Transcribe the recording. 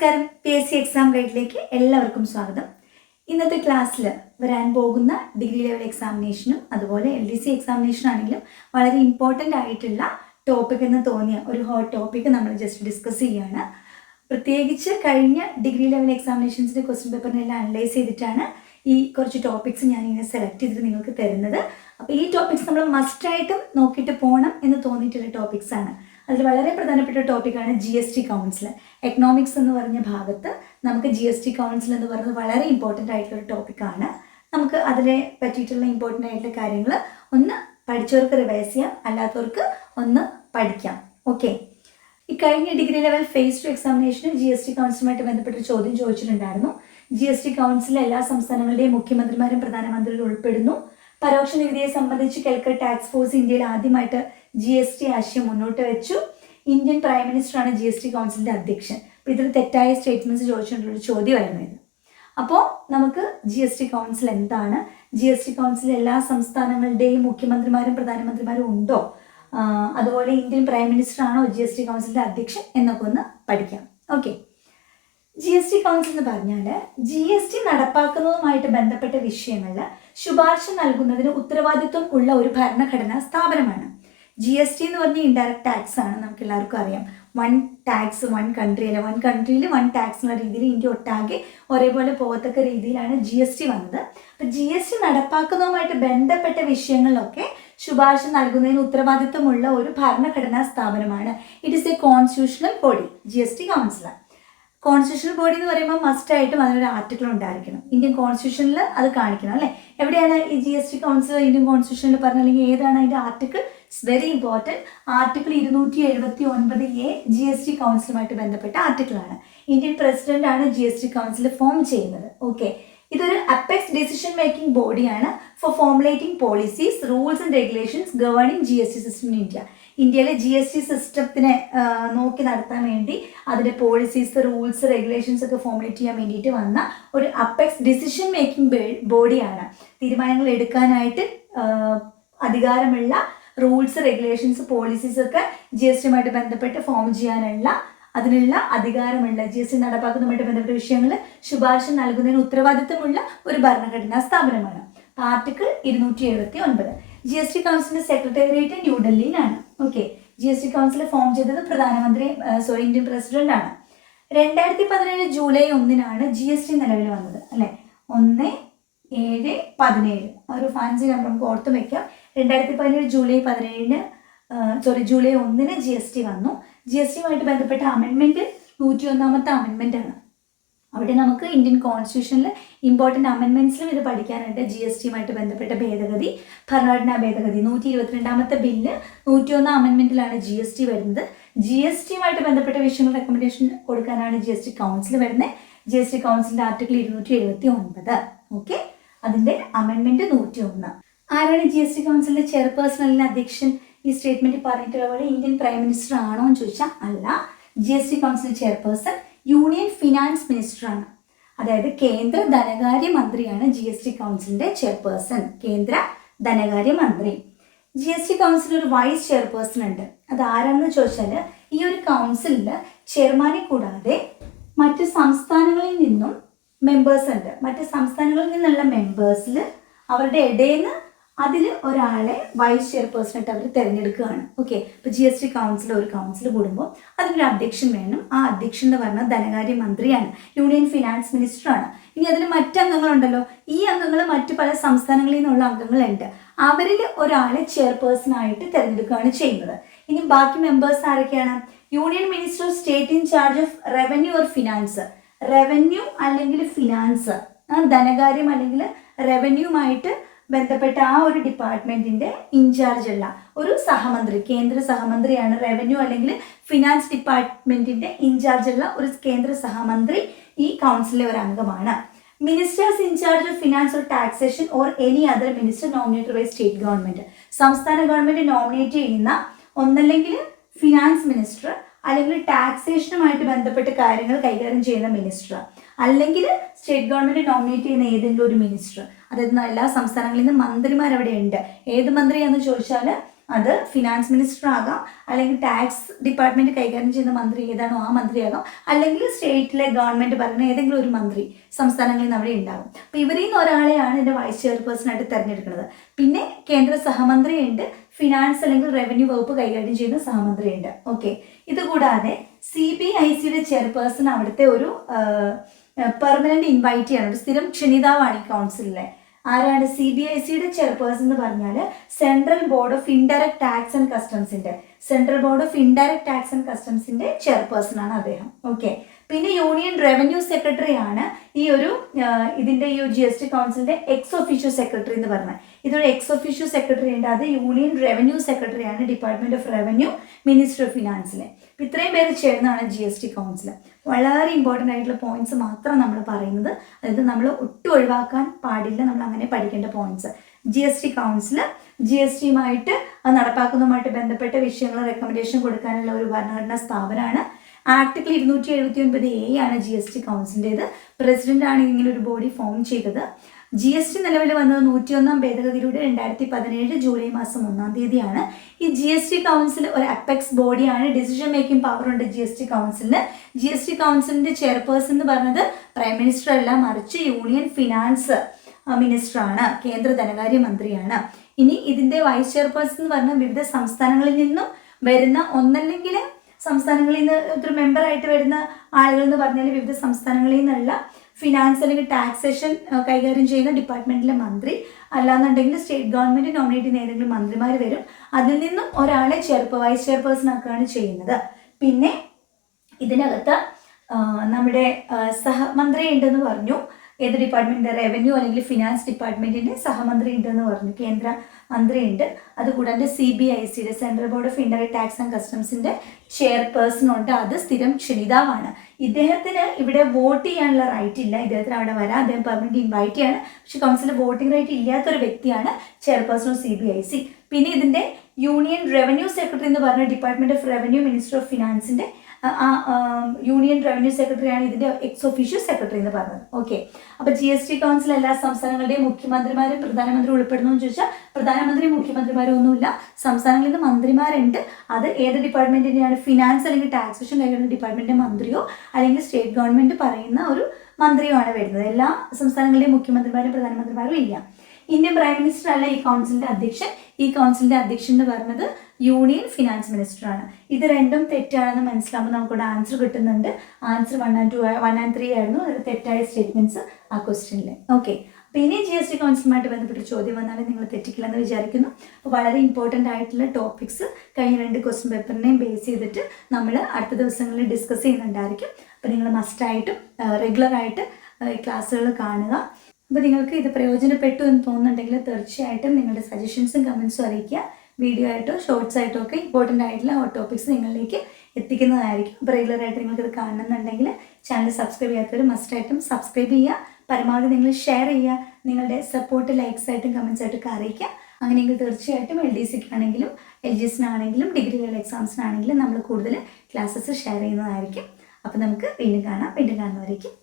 നമസ്കാരം. P S C exam ഗൈഡിലേക്ക് എല്ലാവർക്കും സ്വാഗതം. ഇന്നത്തെ ക്ലാസ്സിൽ വരാൻ പോകുന്ന ഡിഗ്രി ലെവൽ എക്സാമിനേഷനും അതുപോലെ എൽ ഡി സി എക്സാമിനേഷൻ ആണെങ്കിലും വളരെ ഇമ്പോർട്ടന്റ് ആയിട്ടുള്ള ടോപ്പിക് എന്ന് തോന്നിയ ഒരു ഹോട്ട് ടോപ്പിക് നമ്മൾ ജസ്റ്റ് ഡിസ്കസ് ചെയ്യുകയാണ് പ്രത്യേകിച്ച് കഴിഞ്ഞ ഡിഗ്രി ലെവൽ എക്സാമിനേഷൻസിന്റെ ക്വസ്റ്റ്യൻ പേപ്പറിനെല്ലാം അനലൈസ് ചെയ്തിട്ടാണ് ഈ കുറച്ച് ടോപ്പിക്സ് ഞാൻ ഇങ്ങനെ സെലക്ട് ചെയ്തിട്ട് നിങ്ങൾക്ക് തരുന്നത്. അപ്പോൾ ഈ ടോപ്പിക്സ് നമ്മൾ മസ്റ്റ് മസ്റ്റായിട്ടും നോക്കിയിട്ട് പോകണം എന്ന് തോന്നിയിട്ടുള്ള ടോപ്പിക്സ് ആണ്. അതിൽ വളരെ പ്രധാനപ്പെട്ട ടോപ്പിക്കാണ് G S T council economics എന്ന് പറഞ്ഞ ഭാഗത്ത് നമുക്ക് ജി എസ് ടി കൗൺസിൽ എന്ന് പറയുന്നത് വളരെ ഇമ്പോർട്ടന്റ് ആയിട്ടുള്ള ടോപ്പിക്കാണ് നമുക്ക് അതിനെ പറ്റിയിട്ടുള്ള ഇമ്പോർട്ടന്റ് ആയിട്ടുള്ള കാര്യങ്ങൾ ഒന്ന് പഠിച്ചവർക്ക് റിവൈസ് ചെയ്യാം. അല്ലാത്തവർക്ക് ഒന്ന് പഠിക്കാം. ഓക്കെ ഈ കഴിഞ്ഞ ഡിഗ്രി ലെവൽ ഫേസ് ടു എക്സാമിനേഷന് ജി എസ് ടി കൗൺസിലുമായിട്ട് ബന്ധപ്പെട്ട ചോദ്യം ചോദിച്ചിട്ടുണ്ടായിരുന്നു. ജി എസ് ടി കൗൺസിലിൽ എല്ലാ സംസ്ഥാനങ്ങളുടെയും മുഖ്യമന്ത്രിമാരും പ്രധാനമന്ത്രിയും ഉൾപ്പെടുന്നു. പരോക്ഷ നികുതിയെ സംബന്ധിച്ച് കെൽക്കർ ടാക്സ് ഫോഴ്സ് ഇന്ത്യയിൽ ആദ്യമായിട്ട് ജി എസ് ടി ആശയം മുന്നോട്ട് വെച്ചു. ഇന്ത്യൻ പ്രൈം മിനിസ്റ്ററാണ് ജി എസ് ടി കൗൺസിലിന്റെ അധ്യക്ഷൻ. അപ്പോൾ ഇതിൽ തെറ്റായ സ്റ്റേറ്റ്മെന്റ്സ് ചോദിച്ചിട്ടുള്ളൊരു ചോദ്യമായിരുന്നു ഇത്. അപ്പോൾ നമുക്ക് ജി എസ് ടി കൗൺസിൽ എന്താണ്? ജി എസ് ടി കൗൺസിൽ എല്ലാ സംസ്ഥാനങ്ങളുടെയും മുഖ്യമന്ത്രിമാരും പ്രധാനമന്ത്രിമാരും ഉണ്ടോ? അതുപോലെ ഇന്ത്യൻ പ്രൈം മിനിസ്റ്റർ ആണോ ജി എസ് ടി കൗൺസിലിന്റെ അധ്യക്ഷൻ എന്നൊക്കെ ഒന്ന് പഠിക്കാം. Okay. G S T council എന്ന് പറഞ്ഞാൽ ജി എസ് ടി നടപ്പാക്കുന്നതുമായിട്ട് ബന്ധപ്പെട്ട വിഷയങ്ങളിൽ ശുപാർശ നൽകുന്നതിന് ഉത്തരവാദിത്വം ഉള്ള ഒരു ഭരണഘടനാ സ്ഥാപനമാണ്. ജി എസ് ടി എന്ന് പറഞ്ഞാൽ ഇൻഡയറക്റ്റ് ടാക്സ് ആണ് നമുക്ക് എല്ലാവർക്കും അറിയാം. വൺ ടാക്സ് വൺ കൺട്രി അല്ല? വൺ കൺട്രിയിൽ വൺ ടാക്സ് എന്ന രീതിയിൽ ഇന്ത്യ ഒട്ടാകെ ഒരേപോലെ പോകത്തക്ക രീതിയിലാണ് ജി എസ് ടി വന്നത്. അപ്പം ജി എസ് ടി നടപ്പാക്കുന്നതുമായിട്ട് ബന്ധപ്പെട്ട വിഷയങ്ങളിലൊക്കെ ശുപാർശ നൽകുന്നതിന് ഉത്തരവാദിത്വമുള്ള ഒരു ഭരണഘടനാ സ്ഥാപനമാണ്. It is a constitutional body G S T councillor constitutional body എന്ന് പറയുമ്പോൾ മസ്റ്റ് ആയിട്ടും അതിനൊരു ആർട്ടിക്കിൾ ഉണ്ടായിരിക്കണം. ഇന്ത്യൻ കോൺസ്റ്റിറ്റ്യൂഷനിൽ അത് കാണിക്കണം അല്ലേ? എവിടെയാണ് ഈ G S T council Indian കോൺസ്റ്റിറ്റ്യൂഷനിൽ പറഞ്ഞ അല്ലെങ്കിൽ ഏതാണ് അതിന്റെ article it's very important article ഇരുന്നൂറ്റി എഴുപത്തി ഒൻപത് എ ജി എസ് ടി കൗൺസിലുമായിട്ട് ബന്ധപ്പെട്ട ആർട്ടിക്കിളാണ് ഇന്ത്യൻ പ്രസിഡന്റ് ആണ് G S T council form ചെയ്യുന്നത്. ഓക്കെ ഇതൊരു അപ്പെക്സ് ഡിസിഷൻ മേക്കിംഗ് ബോഡിയാണ് for formulating policies rules and regulations governing G S T system in India ഇന്ത്യയിലെ ജി എസ് ടി സിസ്റ്റത്തിനെ നോക്കി നടത്താൻ വേണ്ടി അതിന്റെ പോളിസീസ് റൂൾസ് റെഗുലേഷൻസ് ഒക്കെ ഫോർമുലേറ്റ് ചെയ്യാൻ വേണ്ടിയിട്ട് വന്ന ഒരു അപ്പെക്സ് ഡിസിഷൻ മേക്കിംഗ് ബോഡിയാണ് തീരുമാനങ്ങൾ എടുക്കാനായിട്ട് അധികാരമുള്ള റൂൾസ് റെഗുലേഷൻസ് പോളിസീസ് ഒക്കെ ജി എസ് ടിയുമായിട്ട് ബന്ധപ്പെട്ട് ഫോം ചെയ്യാനുള്ള അതിനുള്ള അധികാരമുള്ള ജി എസ് ടി നടപ്പാക്കുന്നതുമായിട്ട് ബന്ധപ്പെട്ട വിഷയങ്ങൾ ശുപാർശ നൽകുന്നതിന് ഉത്തരവാദിത്തമുള്ള ഒരു ഭരണഘടനാ സ്ഥാപനമാണ്. ആർട്ടിക്കിൾ ഇരുന്നൂറ്റി എഴുപത്തി ഒൻപത് ജി എസ് ടി കൗൺസിലിന്റെ secretariat ന്യൂഡൽഹിയിലാണ് okay G S T council form ചെയ്തത് പ്രധാനമന്ത്രി സോറി ഇന്ത്യൻ പ്രസിഡന്റ് ആണ്. രണ്ടായിരത്തി പതിനേഴ് ജൂലൈ ഒന്നിനാണ് ജി എസ് ടി നിലവിൽ വന്നത് അല്ലെ? ഒന്ന് ഏഴ് പതിനേഴ്. ഒരു ഫാൻസി നമ്പർ നമുക്ക് ഓർത്ത് വെക്കാം. രണ്ടായിരത്തി പതിനേഴ് ജൂലൈ പതിനേഴിന് സോറി ജൂലൈ ഒന്നിന് ജി എസ് ടി വന്നു. ജി എസ് ടിയുമായിട്ട് ബന്ധപ്പെട്ട അമെൻമെന്റ് നൂറ്റി ഒന്നാമത്തെ അമെൻമെന്റ് ആണ്. അവിടെ നമുക്ക് ഇന്ത്യൻ കോൺസ്റ്റിറ്റ്യൂഷനിൽ ഇമ്പോർട്ടന്റ് അമെൻമെന്റ്സിലും ഇത് പഠിക്കാനുണ്ട്. ജി എസ് ടിയുമായിട്ട് ബന്ധപ്പെട്ട ഭേദഗതി ഭരണഘടനാ ഭേദഗതി. നൂറ്റി ഇരുപത്തിരണ്ടാമത്തെ ബില്ല് നൂറ്റി ഒന്നാം അമെൻമെന്റിലാണ് ജി എസ് ടി വരുന്നത്. ജി എസ് ടിയുമായിട്ട് ബന്ധപ്പെട്ട വിഷയങ്ങൾ റെക്കമെൻഡേഷൻ കൊടുക്കാനാണ് ജി എസ് ടി കൗൺസിൽ വരുന്നത് ജി എസ് ടി കൗൺസിലിന്റെ ആർട്ടിക്കിൾ ഇരുന്നൂറ്റി എഴുപത്തി ഒൻപത് ഓക്കെ അതിന്റെ അമെൻമെന്റ് നൂറ്റി ഒന്ന് ആരാണ് ജി എസ് ടി കൗൺസിലിന്റെ ചെയർപേഴ്സൺ അല്ലെങ്കിൽ അധ്യക്ഷൻ? ഈ സ്റ്റേറ്റ്മെന്റ് പറഞ്ഞിട്ടുള്ള പോലെ ഇന്ത്യൻ പ്രൈം മിനിസ്റ്റർ ആണോ എന്ന് ചോദിച്ചാൽ അല്ല. G S T council chairperson union finance minister ആണ്. അതായത് കേന്ദ്ര ധനകാര്യ മന്ത്രിയാണ് ജി എസ് ടി കൗൺസിലിന്റെ ചെയർപേഴ്സൺ കേന്ദ്ര ധനകാര്യ മന്ത്രി. ജി എസ് ടി കൗൺസിൽ ഒരു വൈസ് ചെയർപേഴ്സൺ ഉണ്ട്. അത് ആരാണെന്ന് ചോദിച്ചാൽ ഈ ഒരു കൗൺസിലിൽ ചെയർമാനെ കൂടാതെ മറ്റ് സംസ്ഥാനങ്ങളിൽ നിന്നും മെമ്പേഴ്സ് ഉണ്ട്. മറ്റ് സംസ്ഥാനങ്ങളിൽ നിന്നുള്ള മെമ്പേഴ്സിൽ അവരുടെ ഇടയിൽ നിന്ന് അതിൽ ഒരാളെ വൈസ് ചെയർപേഴ്സണായിട്ട് അവർ തിരഞ്ഞെടുക്കുകയാണ്. ഓക്കെ ഇപ്പോൾ ജി എസ് ടി കൗൺസിൽ ഒരു കൗൺസിൽ കൂടുമ്പോൾ അതിനൊരു അധ്യക്ഷൻ വേണം. ആ അധ്യക്ഷൻ എന്ന് പറഞ്ഞാൽ ധനകാര്യ മന്ത്രിയാണ്. യൂണിയൻ ഫിനാൻസ് മിനിസ്റ്ററാണ് ഇനി അതിൽ മറ്റംഗങ്ങളുണ്ടല്ലോ. ഈ അംഗങ്ങൾ മറ്റ് പല സംസ്ഥാനങ്ങളിൽ നിന്നുള്ള അംഗങ്ങളുണ്ട്. അവരിൽ ഒരാളെ ചെയർപേഴ്സൺ ആയിട്ട് തിരഞ്ഞെടുക്കുകയാണ് ചെയ്യുന്നത്. ഇനി ബാക്കി മെമ്പേഴ്സ് ആരൊക്കെയാണ്? Union minister of state in charge of revenue or finance revenue അല്ലെങ്കിൽ ഫിനാൻസ് ധനകാര്യം അല്ലെങ്കിൽ റവന്യൂമായിട്ട് ബന്ധപ്പെട്ട ആ ഒരു ഡിപ്പാർട്ട്മെന്റിന്റെ ഇൻചാർജ് ഉള്ള ഒരു സഹമന്ത്രി കേന്ദ്ര സഹമന്ത്രിയാണ് റവന്യൂ അല്ലെങ്കിൽ ഫിനാൻസ് ഡിപ്പാർട്ട്മെന്റിന്റെ ഇൻചാർജ് ഉള്ള ഒരു കേന്ദ്ര സഹമന്ത്രി ഈ കൗൺസിലിലെ ഒരു അംഗമാണ്. Ministers in charge of finance or taxation or any other minister nominated by state government സംസ്ഥാന ഗവൺമെന്റ് നോമിനേറ്റ് ചെയ്യുന്ന ഒന്നല്ലെങ്കിൽ ഫിനാൻസ് മിനിസ്റ്റർ അല്ലെങ്കിൽ ടാക്സേഷനുമായിട്ട് ബന്ധപ്പെട്ട് കാര്യങ്ങൾ കൈകാര്യം ചെയ്യുന്ന മിനിസ്റ്റർ അല്ലെങ്കിൽ സ്റ്റേറ്റ് ഗവൺമെന്റ് നോമിനേറ്റ് ചെയ്യുന്ന ഏതെങ്കിലും ഒരു മിനിസ്റ്റർ അതായത് എല്ലാ സംസ്ഥാനങ്ങളിൽ നിന്നും മന്ത്രിമാർ അവിടെ ഉണ്ട്. ഏത് മന്ത്രിയാന്ന് ചോദിച്ചാൽ അത് ഫിനാൻസ് മിനിസ്റ്റർ ആകാം അല്ലെങ്കിൽ ടാക്സ് ഡിപ്പാർട്ട്മെന്റ് കൈകാര്യം ചെയ്യുന്ന മന്ത്രി ഏതാണോ ആ മന്ത്രിയാകാം അല്ലെങ്കിൽ സ്റ്റേറ്റിലെ ഗവൺമെന്റ് പറയുന്ന ഏതെങ്കിലും ഒരു മന്ത്രി സംസ്ഥാനങ്ങളിൽ നിന്ന് അവിടെ ഉണ്ടാകും. അപ്പോൾ ഇവരിൽ നിന്ന് ഒരാളെയാണ് ഇതിന്റെ വൈസ് ചെയർപേഴ്സൺ ആയിട്ട് തിരഞ്ഞെടുക്കുന്നത്. പിന്നെ കേന്ദ്ര സഹമന്ത്രിയുണ്ട് ഫിനാൻസ് അല്ലെങ്കിൽ റവന്യൂ വകുപ്പ് കൈകാര്യം ചെയ്യുന്ന സഹമന്ത്രിയുണ്ട്. ഓക്കെ ഇതുകൂടാതെ സി ബി ഐ സിയുടെ ചെയർപേഴ്സൺ അവിടുത്തെ ഒരു പെർമനന്റ് ഇൻവൈറ്റ് ചെയ്യണം. ഒരു സ്ഥിരം ക്ഷണിതാവാണ് ഈ കൗൺസിലിലെ ആരാണ്? സി ബി ഐ സിയുടെ ചെയർപേഴ്സൺ എന്ന് പറഞ്ഞാൽ central board of indirect tax and കസ്റ്റംസിന്റെ central board of indirect tax and കസ്റ്റംസിന്റെ chairperson ആണ് അദ്ദേഹം. ഓക്കെ പിന്നെ യൂണിയൻ റവന്യൂ സെക്രട്ടറി ആണ് ഈ ഒരു ഇതിന്റെ ഈ ജി എസ് ടി കൗൺസിലിന്റെ എക്സ് ഒഫീഷ്യൽ സെക്രട്ടറി എന്ന് പറഞ്ഞത്. ഇതൊരു എക്സ് ഒഫീഷ്യൽ സെക്രട്ടറി ഉണ്ട്. അത് യൂണിയൻ റവന്യൂ സെക്രട്ടറി ആണ് department of revenue minister of ഫിനാൻസിലെ ഇത്രയും പേര് ചേർന്നാണ് ജി എസ് ടി കൗൺസിൽ വളരെ ഇമ്പോർട്ടന്റ് ആയിട്ടുള്ള പോയിന്റ്സ് മാത്രം നമ്മൾ പറയുന്നത്. അതായത് നമ്മൾ ഒട്ടും ഒഴിവാക്കാൻ പാടില്ല നമ്മൾ അങ്ങനെ പഠിക്കേണ്ട points G S T council G S ടിയുമായിട്ട് അത് നടപ്പാക്കുന്നതുമായിട്ട് ബന്ധപ്പെട്ട വിഷയങ്ങൾ റെക്കമെൻഡേഷൻ കൊടുക്കാനുള്ള ഒരു ഭരണഘടനാ സ്ഥാപനമാണ് ആർട്ടിക്കിൾ ഇരുന്നൂറ്റി എഴുപത്തി ഒൻപത് എ ആണ് ജി എസ് ടി പ്രസിഡന്റ് ആണ് ഇങ്ങനെ ഒരു ബോഡി ഫോം ചെയ്തത്. ജി എസ് ടി നിലവിൽ വന്നത് നൂറ്റിയൊന്നാം ഭേദഗതിയിലൂടെ രണ്ടായിരത്തി പതിനേഴ് ജൂലൈ മാസം ഒന്നാം തീയതിയാണ്. ഈ ജി എസ് ടി കൗൺസിൽ ഒരു അപ്പെക്സ് ബോഡിയാണ് ഡിസിഷൻ മേക്കിംഗ് പവർ ഉണ്ട് ജി എസ് ടി കൗൺസിലിന് ജി എസ് ടി കൗൺസിലിന്റെ ചെയർപേഴ്സൺ എന്ന് പറഞ്ഞത് പ്രൈം മിനിസ്റ്റർ അല്ല മറിച്ച് യൂണിയൻ ഫിനാൻസ് മിനിസ്റ്ററാണ് കേന്ദ്ര ധനകാര്യ മന്ത്രിയാണ്. ഇനി ഇതിന്റെ വൈസ് ചെയർപേഴ്സൺ എന്ന് പറഞ്ഞാൽ വിവിധ സംസ്ഥാനങ്ങളിൽ നിന്നും വരുന്ന ഒന്നല്ലെങ്കിൽ സംസ്ഥാനങ്ങളിൽ നിന്ന് ഒരു മെമ്പറായിട്ട് വരുന്ന ആളുകൾ എന്ന് പറഞ്ഞാൽ വിവിധ സംസ്ഥാനങ്ങളിൽ നിന്നുള്ള ഫിനാൻസ് അല്ലെങ്കിൽ ടാക്സേഷൻ കൈകാര്യം ചെയ്യുന്ന ഡിപ്പാർട്ട്മെന്റിലെ മന്ത്രി. അല്ലാന്നുണ്ടെങ്കിൽ സ്റ്റേറ്റ് ഗവൺമെന്റ് നോമിനേറ്റ് ചെയ്യുന്ന ഏതെങ്കിലും മന്ത്രിമാർ വരും. അതിൽ നിന്നും ഒരാളെ ചെയർപ്പ് വൈസ് ചെയർപേഴ്സൺ ആക്കുകയാണ് ചെയ്യുന്നത്. പിന്നെ ഇതിനകത്ത് നമ്മുടെ സഹമന്ത്രി ഉണ്ടെന്ന് പറഞ്ഞു. ഏത് ഡിപ്പാർട്ട്മെന്റിന്റെ റവന്യൂ അല്ലെങ്കിൽ ഫിനാൻസ് ഡിപ്പാർട്ട്മെന്റിന്റെ സഹമന്ത്രി ഉണ്ടെന്ന് പറഞ്ഞു. കേന്ദ്ര മന്ത്രിയുണ്ട്. അതുകൂടാണ്ട് സി ബി ഐ സിയുടെ central board of indirect tax and കസ്റ്റംസിന്റെ chairperson ഉണ്ട്. അത് സ്ഥിരം ക്ഷണിതാവാണ്. ഇദ്ദേഹത്തിന് ഇവിടെ വോട്ട് ചെയ്യാനുള്ള റൈറ്റ് ഇല്ല. ഇദ്ദേഹത്തിന് അവിടെ വരാൻ അദ്ദേഹം പെർമനന്റ് ഇൻവൈറ്റ് ചെയ്യാണ്. പക്ഷെ കൗൺസിലിൽ വോട്ടിംഗ് റൈറ്റ് ഇല്ലാത്തൊരു വ്യക്തിയാണ് chairperson of C B I C പിന്നെ ഇതിന്റെ യൂണിയൻ റവന്യൂ സെക്രട്ടറി എന്ന് പറഞ്ഞ department of revenue minister of ആ, യൂണിയൻ റവന്യൂ സെക്രട്ടറിയാണ് ഇതിന്റെ എക്സ് ഒഫീഷ്യൽ സെക്രട്ടറി എന്ന് പറഞ്ഞത്. ഓക്കെ അപ്പൊ ജി എസ് ടി കൗൺസിൽ എല്ലാ സംസ്ഥാനങ്ങളുടെയും മുഖ്യമന്ത്രിമാരും പ്രധാനമന്ത്രി ഉൾപ്പെടുന്നു എന്ന് ചോദിച്ചാൽ പ്രധാനമന്ത്രി മുഖ്യമന്ത്രിമാരും ഒന്നുമില്ല. സംസ്ഥാനങ്ങളിൽ നിന്ന് മന്ത്രിമാരുണ്ട്. അത് ഏത് ഡിപ്പാർട്ട്മെന്റിന്റെയാണ്? ഫിനാൻസ് അല്ലെങ്കിൽ ടാക്സേഷൻ കൈകാര്യം ഡിപ്പാർട്ട്മെന്റിന്റെ മന്ത്രിയോ അല്ലെങ്കിൽ സ്റ്റേറ്റ് ഗവൺമെന്റ് പറയുന്ന ഒരു മന്ത്രിയോ ആണ് വരുന്നത്. എല്ലാ സംസ്ഥാനങ്ങളുടെയും മുഖ്യമന്ത്രിമാരും പ്രധാനമന്ത്രിമാരും ഇല്ല. ഇന്ത്യൻ പ്രൈം മിനിസ്റ്റർ അല്ല ഈ കൗൺസിലിന്റെ അധ്യക്ഷൻ. ഈ കൗൺസിലിന്റെ അധ്യക്ഷൻ എന്ന് പറയുന്നത് യൂണിയൻ ഫിനാൻസ് മിനിസ്റ്റർ ആണ്. ഇത് രണ്ടും തെറ്റാണെന്ന് മനസ്സിലാകുമ്പോൾ നമുക്കിവിടെ ആൻസർ കിട്ടുന്നുണ്ട്. Answer one and two one and three ആയിരുന്നു. തെറ്റായ സ്റ്റേറ്റ്മെന്റ്സ് ആ ക്വസ്റ്റ്യനിൽ ഓക്കെ അപ്പോൾ ഇനി ജി എസ് ടി കൗൺസിലുമായിട്ട് ബന്ധപ്പെട്ട് ചോദ്യം വന്നാലും നിങ്ങൾ തെറ്റിക്കില്ല എന്ന് വിചാരിക്കുന്നു. അപ്പോൾ വളരെ ഇമ്പോർട്ടന്റ് ആയിട്ടുള്ള ടോപ്പിക്സ് കഴിഞ്ഞ രണ്ട് ക്വസ്റ്റ്യൻ പേപ്പറിനെയും ബേസ് ചെയ്തിട്ട് നമ്മൾ അടുത്ത ദിവസങ്ങളിൽ ഡിസ്കസ് ചെയ്യുന്നുണ്ടായിരിക്കും. അപ്പോൾ നിങ്ങൾ മസ്റ്റായിട്ടും റെഗുലറായിട്ട് ക്ലാസ്സുകൾ കാണുക. അപ്പോൾ നിങ്ങൾക്ക് ഇത് പ്രയോജനപ്പെട്ടു എന്ന് തോന്നുന്നുണ്ടെങ്കിൽ തീർച്ചയായിട്ടും നിങ്ങളുടെ സജഷൻസും കമൻസും അറിയിക്കുക. വീഡിയോ ആയിട്ടോ ഷോർട്സ് ആയിട്ടോ ഒക്കെ ഇമ്പോർട്ടന്റ് ആയിട്ടുള്ള ഹോട്ട് ടോപ്പിക്സ് നിങ്ങളിലേക്ക് എത്തിക്കുന്നതായിരിക്കും. അപ്പോൾ റെഗുലറായിട്ട് നിങ്ങൾക്ക് ഇത് കാണണമെന്നുണ്ടെങ്കിൽ ചാനൽ സബ്സ്ക്രൈബ് ചെയ്യാത്തവർ മസ്റ്റായിട്ടും സബ്സ്ക്രൈബ് ചെയ്യുക. പരമാവധി നിങ്ങൾ ഷെയർ ചെയ്യുക. നിങ്ങളുടെ സപ്പോർട്ട് ലൈക്സ് ആയിട്ടും കമൻസ് ആയിട്ടൊക്കെ അറിയിക്കുക. അങ്ങനെയെങ്കിൽ തീർച്ചയായിട്ടും എൽ ഡി സിക്കാണെങ്കിലും എൽ ജി എസിനാണെങ്കിലും ഡിഗ്രി ലെവൽ എക്സാംസിനാണെങ്കിലും നമ്മൾ കൂടുതൽ ക്ലാസ്സസ് ഷെയർ ചെയ്യുന്നതായിരിക്കും. അപ്പോൾ നമുക്ക് വീണ്ടും കാണാം. വീണ്ടും കാണുന്നവരേക്കും